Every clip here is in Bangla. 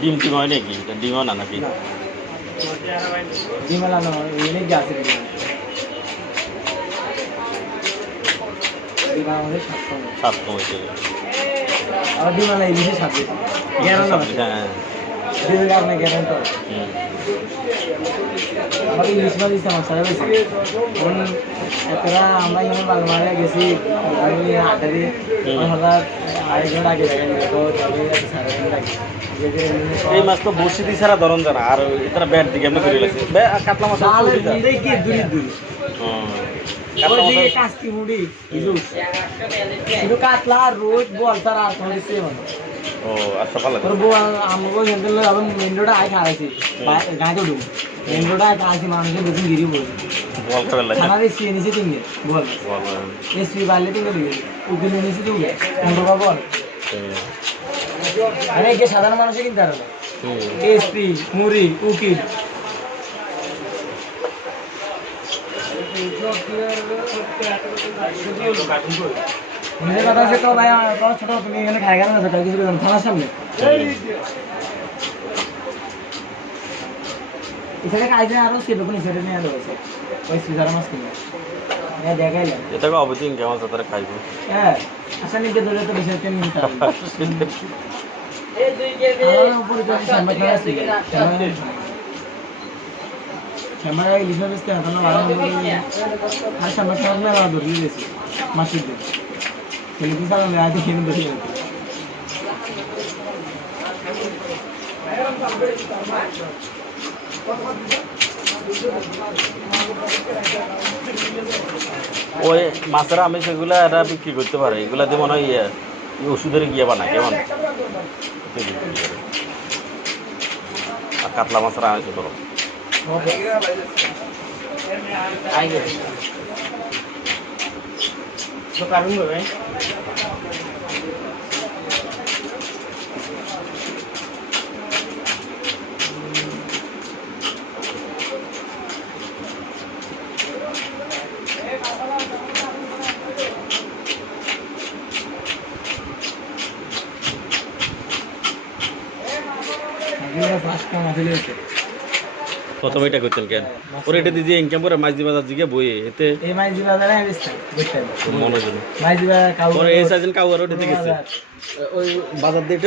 ডিম টিম হয় নাকি? ডিমও না নাকি? ডিম আলানো এনে কি আছে? সাত কমেছে। আর ডিম আলা ইলিশে সাত দিন। হ্যাঁ দিলে আপনি গ্যারান্টি। আমাদের ইলিশ মাছ দিতে আমার সারা বেশি। এখন এতটা আমরা যখন বাগমারে গেছি আমি আটা দিয়ে হঠাৎ আরেকজন আগে দেখেন তো তবে সারা দিন লাগে। এই মাছ তো বসি দিয়ে ছাড়া ধরন জানা আর এটা ব্যাট দিকে এমনি করে লাগছে কাতলা মাছ কি দূরে দূরে কাস্তি মুড়ি কিন্তু কাতলা রোজ বল তার আর কোনো কিছু মানে ও আচ্ছা ভালো আমাকে হেঁটে আবার মেন রোডে আয় খাওয়াইছি গাঁয়ে ঢুক মেন রোডে আয় খাওয়াইছি মানুষের দুদিন গিরি বলছি বল খেলা লাগে খানা দিচ্ছি এনেছি তিন দিন বল এসপি বাড়লে তিন দিন উকিল এনেছি তুমি 15 বল মানে কি সাধারণ মানুষে কিনতে পারে না এসপি মুড়ি উকিল মেরে কথা আছে তো ভাই তোর ছোট তুমি এখানে খাই গেল না সেটা কিছু থানার সামনে এখানে কাজে আরো ছিল কোন সেটা নিয়ে আলো আছে ওই সিজার মাছ কিনে না দেখাইলাম এটাকে অবদিন কেমন তারা খাইবো হ্যাঁ আচ্ছা নিকে ধরে তো বেশি কেন নিতে এই দুই কেজি আর উপরে তো সামনে আছে ক্যামেরা ইলিশ বেচতে এখন ভাড়া নিয়ে আর সামনে সামনে আর ধরে দিয়েছি মাসির দিন টেলিভিশন চালালে আজ কিনে বসে গেছে ওই মাছের আমি সেগুলা এরা বিক্রি করতে পারে এগুলা দিয়ে মনে হয় ওষুধের গিয়ে বানায় কেমন আর কাতলা মাছের আমেছে ধরো কারণ কত বইটা করতেন কেন ওর এটা দিয়ে ইনকাম করে মাঝদি বাজার দিকে বইয়ে এতে এই মাঝদি বাজারে মনে জন্য মাঝদি বাজার কাউ এই সাইজেন কাউ আর উঠে গেছে ওই বাজার দিয়ে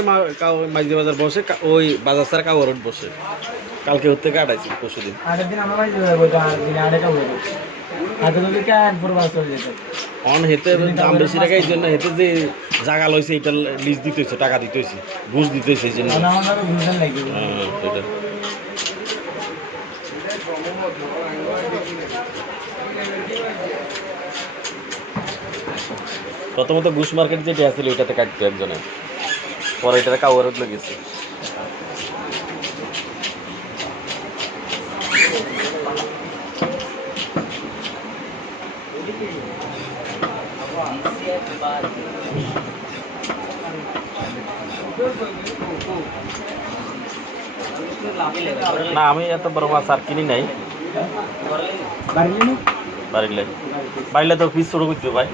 মাঝদি বাজার বসে ওই বাজার ছাড়া কাউ আর বসে কালকে হতে কাটাইছি পরশু দিন আগের দিন আমরা মাঝদি বাজার বলতো দিনে আড়াইটা বলতো হাতে ধরে কার পুরো বাস চলে যেত অন হেতে দাম বেশি টাকা এই জন্য হেতে যে জায়গা লইছে এটা লিজ দিতে হইছে টাকা দিতে হইছে ঘুষ দিতে হইছে এই জন্য আমার ঘুষের লাগবে সেটা প্রথমত ঘুষ মার্কেট যেটা আসলে ওইটাতে কাটতো একজনে পরে এটাতে কাউয়ার লেগেছে না আমি এত বড় মাছ আর কিনি নাই বাড়িলে তো ফিস শুরু করতে ভাই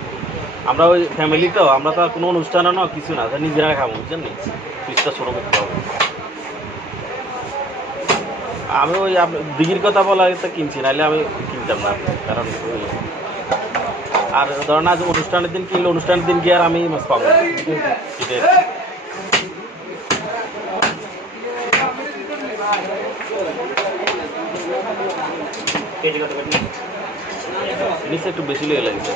আমরা ওই ফ্যামিলি তো আমরা তো কোনো অনুষ্ঠানও না কিছু না নিজেরা খাবো বুঝছেন নি ফিসটা শুরু করতে হবে আমি ওই দিঘির কথা বলা কিনছি নাহলে আমি কিনতাম না কারণ আর ধরেন আজ অনুষ্ঠানের দিন কিনলে অনুষ্ঠানের দিন গিয়ে আর আমি মাছ পাবো নিচে একটু বেশি লেগে লাগছে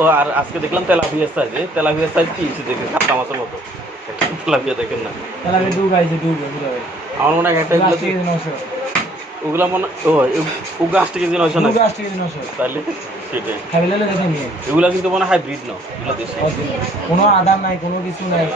ও আর আজকে দেখলাম তেলাপিয়া সাইজ কি দেখে কাতলা মাছের মতো তেলাপিয়া দেখেন না তেলাপিয়া ডুব আইছে ডুব আমার মনে হয় একটা ওগুলা মনে ও গাছটা কেজি 900 না গাছ থেকে 900 তাহলে সেটাই খাইলে দেখে নিয়ে এগুলা কিন্তু মনে হাইব্রিড না এগুলো দেশি কোনো আদার নাই কোনো কিছু নাই